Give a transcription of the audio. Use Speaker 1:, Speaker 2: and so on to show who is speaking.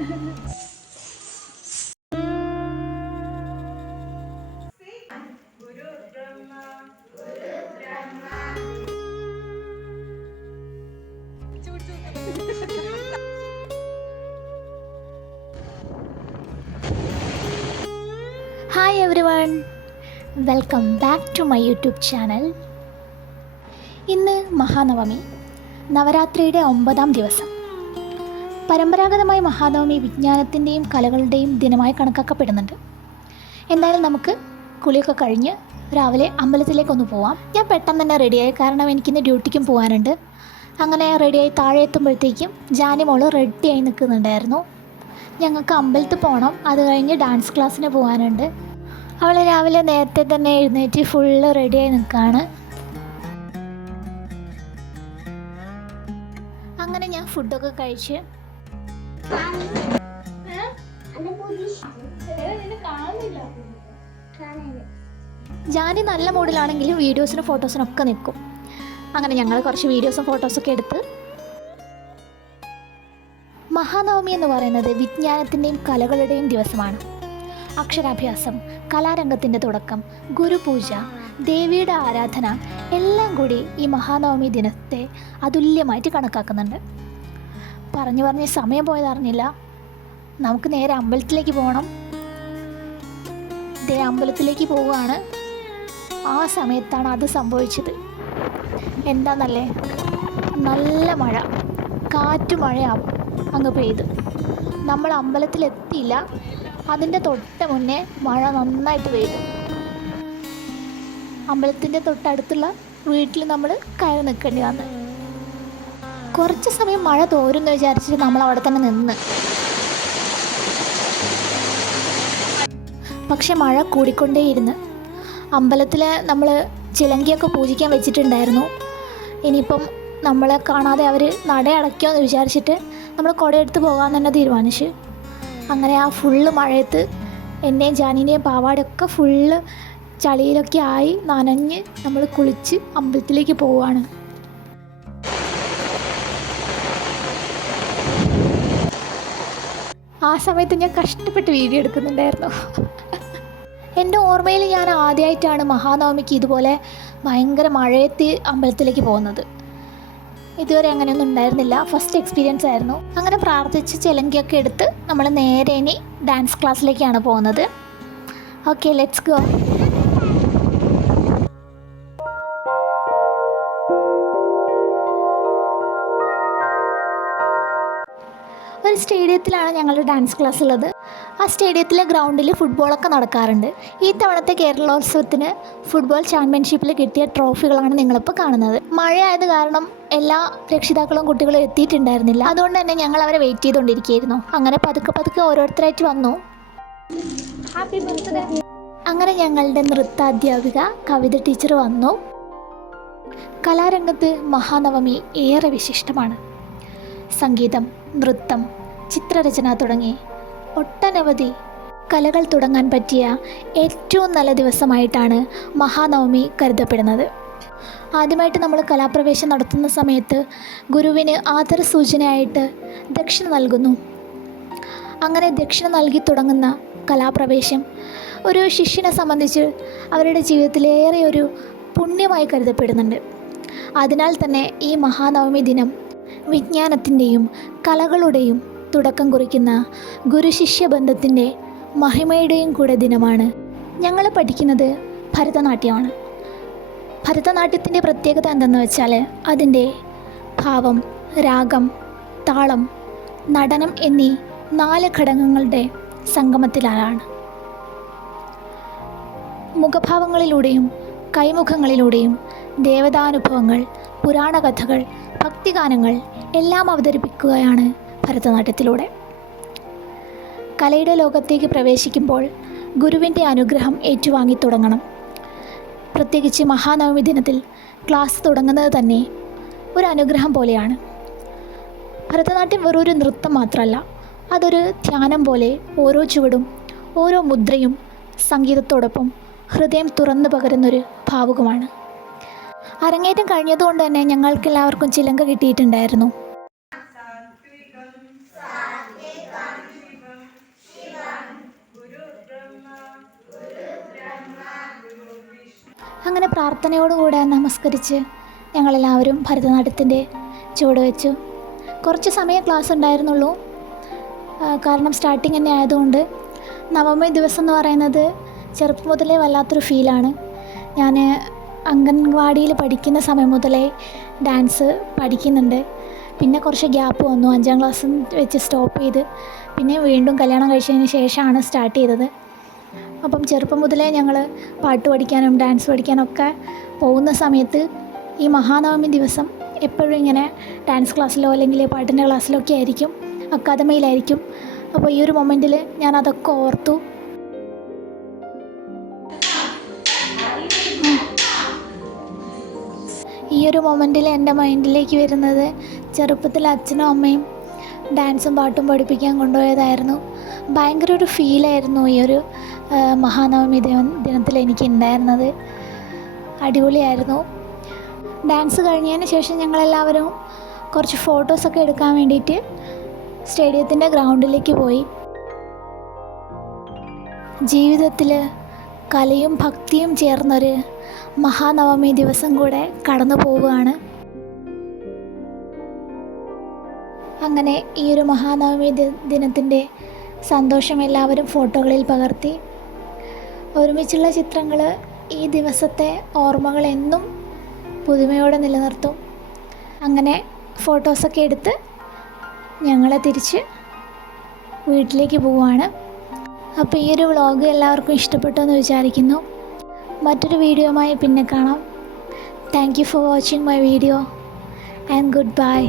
Speaker 1: Hi everyone welcome back to my YouTube channel ഇന്ന് മഹാനവമി. നവരാത്രിയുടെ ഒമ്പതാം ദിവസം. പരമ്പരാഗതമായി മഹാനവമി വിജ്ഞാനത്തിന്റെയും കലകളുടെയും ദിനമായി കണക്കാക്കപ്പെടുന്നുണ്ട്. എന്തായാലും നമുക്ക് കുളിയൊക്കെ കഴിഞ്ഞ് രാവിലെ അമ്പലത്തിലേക്കൊന്ന് പോവാം. ഞാൻ പെട്ടെന്ന് തന്നെ റെഡിയായി കാരണം എനിക്കിന്ന് ഡ്യൂട്ടിക്കും പോകാനുണ്ട് അങ്ങനെ റെഡിയായി താഴെ എത്തുമ്പോഴത്തേക്കും ജാനിമോൾ റെഡിയായി നിൽക്കുന്നുണ്ടായിരുന്നു. ഞങ്ങൾക്ക് അമ്പലത്തിൽ പോകണം അത് കഴിഞ്ഞ് ഡാൻസ് ക്ലാസ്സിന് പോകാനുണ്ട് അവൾ രാവിലെ നേരത്തെ തന്നെ എഴുന്നേറ്റ് ഫുള്ള് റെഡിയായി നിൽക്കുകയാണ് അങ്ങനെ ഞാൻ ഫുഡൊക്കെ കഴിച്ച് ജാനി നല്ല മൂഡിലാണെങ്കിലും വീഡിയോസിനും ഫോട്ടോസിനും ഒക്കെ നിൽക്കും. അങ്ങനെ ഞങ്ങൾ കുറച്ച് വീഡിയോസും ഫോട്ടോസൊക്കെ എടുത്ത് മഹാനവമി എന്ന് പറയുന്നത് വിജ്ഞാനത്തിന്റെയും കലകളുടെയും ദിവസമാണ്. അക്ഷരാഭ്യാസം കലാരംഗത്തിന്റെ തുടക്കം ഗുരുപൂജ ദേവിയുടെ ആരാധന എല്ലാം കൂടി ഈ മഹാനവമി ദിനത്തെ അതുല്യമായിട്ട് കണക്കാക്കുന്നുണ്ട്. പറഞ്ഞു പറഞ്ഞ് സമയം പോയതറിഞ്ഞില്ല നമുക്ക് നേരെ അമ്പലത്തിലേക്ക് പോകണം. ദേ അമ്പലത്തിലേക്ക് പോവുകയാണ്. ആ സമയത്താണ് അത് സംഭവിച്ചത്. എന്താന്നല്ലേ? നല്ല മഴ. കാറ്റു മഴയാവും അങ്ങ് പെയ്ത്. നമ്മൾ അമ്പലത്തിലെത്തിയില്ല അതിന്റെ തൊട്ട് മുന്നേ മഴ നന്നായിട്ട് പെയ്തു. അമ്പലത്തിന്റെ തൊട്ടടുത്തുള്ള വീട്ടിൽ നമ്മൾ കയറി നിൽക്കേണ്ടി വന്നു. കുറച്ച് സമയം മഴ തോരുമെന്ന് വിചാരിച്ചിട്ട് നമ്മൾ അവിടെ തന്നെ നിന്ന്. പക്ഷെ മഴ കൂടിക്കൊണ്ടേയിരുന്നു. അമ്പലത്തിൽ നമ്മൾ ചിലങ്കിയൊക്കെ പൂജിക്കാൻ വെച്ചിട്ടുണ്ടായിരുന്നു. ഇനിയിപ്പം നമ്മളെ കാണാതെ അവർ നട അടയ്ക്കുമെന്ന് വിചാരിച്ചിട്ട് നമ്മൾ കുടയെടുത്ത് പോകാൻ തന്നെ തീരുമാനിച്ചു. അങ്ങനെ ആ ഫുള്ള് മഴയത്ത് എന്നെയും ജാനിനെയും പാവാടൊക്കെ ഫുള്ള് ചളിയിലൊക്കെ ആയി നനഞ്ഞ് നമ്മൾ കുളിച്ച് അമ്പലത്തിലേക്ക് പോവുകയാണ് ആ സമയത്ത് ഞാൻ കഷ്ടപ്പെട്ട് വീഡിയോ എടുക്കുന്നുണ്ടായിരുന്നു. എന്റെ ഓർമ്മയിൽ ഞാൻ ആദ്യമായിട്ടാണ് മഹാനവമിക്ക് ഇതുപോലെ ഭയങ്കര മഴയത്ത് അമ്പലത്തിലേക്ക് പോകുന്നത്. ഇതുവരെ അങ്ങനെയൊന്നും ഉണ്ടായിരുന്നില്ല. ഫസ്റ്റ് എക്സ്പീരിയൻസ് ആയിരുന്നു. അങ്ങനെ പ്രാർത്ഥിച്ച് ചിലങ്കിയൊക്കെ എടുത്ത് നമ്മൾ നേരെ ഇനി ഡാൻസ് ക്ലാസ്സിലേക്കാണ് പോകുന്നത്. ഓക്കെ ലെറ്റ്സ് ഗോ സ്റ്റേഡിയത്തിലാണ് ഞങ്ങളുടെ ഡാൻസ് ക്ലാസ് ഉള്ളത് ആ സ്റ്റേഡിയത്തിലെ ഗ്രൗണ്ടിൽ ഫുട്ബോളൊക്കെ നടക്കാറുണ്ട്. ഈ തവണത്തെ കേരളോത്സവത്തിന് ഫുട്ബോൾ ചാമ്പ്യൻഷിപ്പിൽ കിട്ടിയ ട്രോഫികളാണ് നിങ്ങളിപ്പോൾ കാണുന്നത്. മഴയായത് കാരണം എല്ലാ രക്ഷിതാക്കളും കുട്ടികളും എത്തിയിട്ടുണ്ടായിരുന്നില്ല. അതുകൊണ്ട് തന്നെ ഞങ്ങൾ അവരെ വെയിറ്റ് ചെയ്തുകൊണ്ടിരിക്കുകയായിരുന്നു. അങ്ങനെ പതുക്കെ പതുക്കെ ഓരോരുത്തരായിട്ട് വന്നു. അങ്ങനെ ഞങ്ങളുടെ നൃത്താധ്യാപിക കവിത ടീച്ചർ വന്നു. കലാരംഗത്ത് മഹാനവമി ഏറെ വിശിഷ്ടമാണ്. സംഗീതം നൃത്തം ചിത്രരചന തുടങ്ങി. ഒട്ടനവധി കലകൾ തുടങ്ങാൻ പറ്റിയ ഏറ്റവും നല്ല ദിവസമായിട്ടാണ് മഹാനവമി കരുതപ്പെടുന്നത്. ആദ്യമായിട്ട് നമ്മൾ കലാപ്രവേശം നടത്തുന്ന സമയത്ത് ഗുരുവിന് ആദര സൂചനയായിട്ട് ദക്ഷിണ നൽകുന്നു. അങ്ങനെ ദക്ഷിണ നൽകി തുടങ്ങുന്ന കലാപ്രവേശം ഒരു ശിഷ്യനെ സംബന്ധിച്ച് അവരുടെ ജീവിതത്തിലേറെ ഒരു പുണ്യമായി കരുതപ്പെടുന്നുണ്ട്. അതിനാൽ തന്നെ ഈ മഹാനവമി ദിനം വിജ്ഞാനത്തിന്റെയും കലകളുടെയും തുടക്കം കുറിക്കുന്ന ഗുരുശിഷ്യ ബന്ധത്തിന്റെ മഹിമയുടെയും കൂടെ ദിനമാണ്. ഞങ്ങൾ പഠിക്കുന്നത് ഭരതനാട്യമാണ്. ഭരതനാട്യത്തിന്റെ പ്രത്യേകത എന്തെന്ന് വെച്ചാൽ അതിന്റെ ഭാവം രാഗം താളം നടനം എന്നീ നാല് ഘടകങ്ങളുടെ സംഗമത്തിലാണ്. മുഖഭാവങ്ങളിലൂടെയും കൈമുഖങ്ങളിലൂടെയും ദേവതാനുഭവങ്ങൾ പുരാണകഥകൾ ഭക്തിഗാനങ്ങൾ എല്ലാം അവതരിപ്പിക്കുകയാണ് ഭരതനാട്യത്തിലൂടെ. കലയുടെ ലോകത്തേക്ക് പ്രവേശിക്കുമ്പോൾ ഗുരുവിന്റെ അനുഗ്രഹം ഏറ്റുവാങ്ങി തുടങ്ങണം. പ്രത്യേകിച്ച് മഹാനവമി ദിനത്തിൽ ക്ലാസ് തുടങ്ങുന്നത് തന്നെ ഒരു അനുഗ്രഹം പോലെയാണ്. ഭരതനാട്യം വെറൊരു നൃത്തം മാത്രമല്ല അതൊരു ധ്യാനം പോലെ ഓരോ ചുവടും ഓരോ മുദ്രയും സംഗീതത്തോടൊപ്പം ഹൃദയം തുറന്നു പകരുന്നൊരു ഭാവുകമാണ്. അരങ്ങേറ്റം കഴിഞ്ഞതുകൊണ്ട് തന്നെ ഞങ്ങൾക്കെല്ലാവർക്കും ചിലങ്ക കിട്ടിയിട്ടുണ്ടായിരുന്നു. അങ്ങനെ പ്രാർത്ഥനയോടുകൂടെ നമസ്കരിച്ച് ഞങ്ങളെല്ലാവരും ഭരതനാട്യത്തിന്റെ ചുവട് വെച്ചു. കുറച്ച് സമയം ക്ലാസ് ഉണ്ടായിരുന്നുള്ളൂ. കാരണം സ്റ്റാർട്ടിങ് തന്നെ ആയതുകൊണ്ട് നവമി ദിവസം എന്ന് പറയുന്നത് ചെറുപ്പം മുതലേ വല്ലാത്തൊരു ഫീലാണ് ഞാൻ അംഗൻവാടിയിൽ പഠിക്കുന്ന സമയം മുതലേ ഡാൻസ് പഠിക്കുന്നുണ്ട്. പിന്നെ കുറച്ച് ഗ്യാപ്പ് വന്നു. അഞ്ചാം ക്ലാസ് വെച്ച് സ്റ്റോപ്പ് ചെയ്ത്. പിന്നെ വീണ്ടും കല്യാണം കഴിച്ചതിന് ശേഷമാണ് സ്റ്റാർട്ട് ചെയ്തത്. അപ്പം ചെറുപ്പം മുതലേ ഞങ്ങൾ പാട്ട് പഠിക്കാനും ഡാൻസ് പഠിക്കാനൊക്കെ പോകുന്ന സമയത്ത് ഈ മഹാനവമി ദിവസം എപ്പോഴും ഇങ്ങനെ ഡാൻസ് ക്ലാസ്സിലോ അല്ലെങ്കിൽ പാട്ടിന്റെ ക്ലാസ്സിലോ ഒക്കെ ആയിരിക്കും അക്കാദമിയിലായിരിക്കും. അപ്പോൾ ഈ ഒരു മൊമെന്റിൽ ഞാൻ അതൊക്കെ ഓർത്തു. ഈ ഒരു മൊമെന്റിൽ എന്റെ മൈൻഡിലേക്ക് വരുന്നത് ചെറുപ്പത്തിൽ അച്ഛനും അമ്മയും ഡാൻസും പാട്ടും പഠിപ്പിക്കാൻ കൊണ്ടുപോയതായിരുന്നു. ഭയങ്കര ഒരു ഫീലായിരുന്നു ഈ ഒരു മഹാനവമി ദിന ദിനത്തിൽ എനിക്ക് ഉണ്ടായിരുന്നത്. അടിപൊളിയായിരുന്നു. ഡാൻസ് കഴിഞ്ഞതിന് ശേഷം ഞങ്ങളെല്ലാവരും കുറച്ച് ഫോട്ടോസൊക്കെ എടുക്കാൻ വേണ്ടിയിട്ട് സ്റ്റേഡിയത്തിന്റെ ഗ്രൗണ്ടിലേക്ക് പോയി. ജീവിതത്തിൽ കലയും ഭക്തിയും ചേർന്നൊരു മഹാനവമി ദിവസം കൂടെ കടന്നു പോവുകയാണ് അങ്ങനെ ഈ ഒരു മഹാനവമി ദിനത്തിന്റെ സന്തോഷം എല്ലാവരും ഫോട്ടോകളിൽ പകർത്തി. ഒരുമിച്ചുള്ള ചിത്രങ്ങൾ ഈ ദിവസത്തെ ഓർമ്മകൾ എന്നും പുതുമയോടെ നിലനിർത്തും. അങ്ങനെ ഫോട്ടോസൊക്കെ എടുത്ത് ഞങ്ങളെ തിരിച്ച് വീട്ടിലേക്ക് പോവുകയാണ്. അപ്പോൾ ഈ ഒരു വ്ളോഗ് എല്ലാവർക്കും ഇഷ്ടപ്പെട്ടു എന്ന് വിചാരിക്കുന്നു. മറ്റൊരു വീഡിയോയുമായി പിന്നെ കാണാം. Thank you for watching my video and goodbye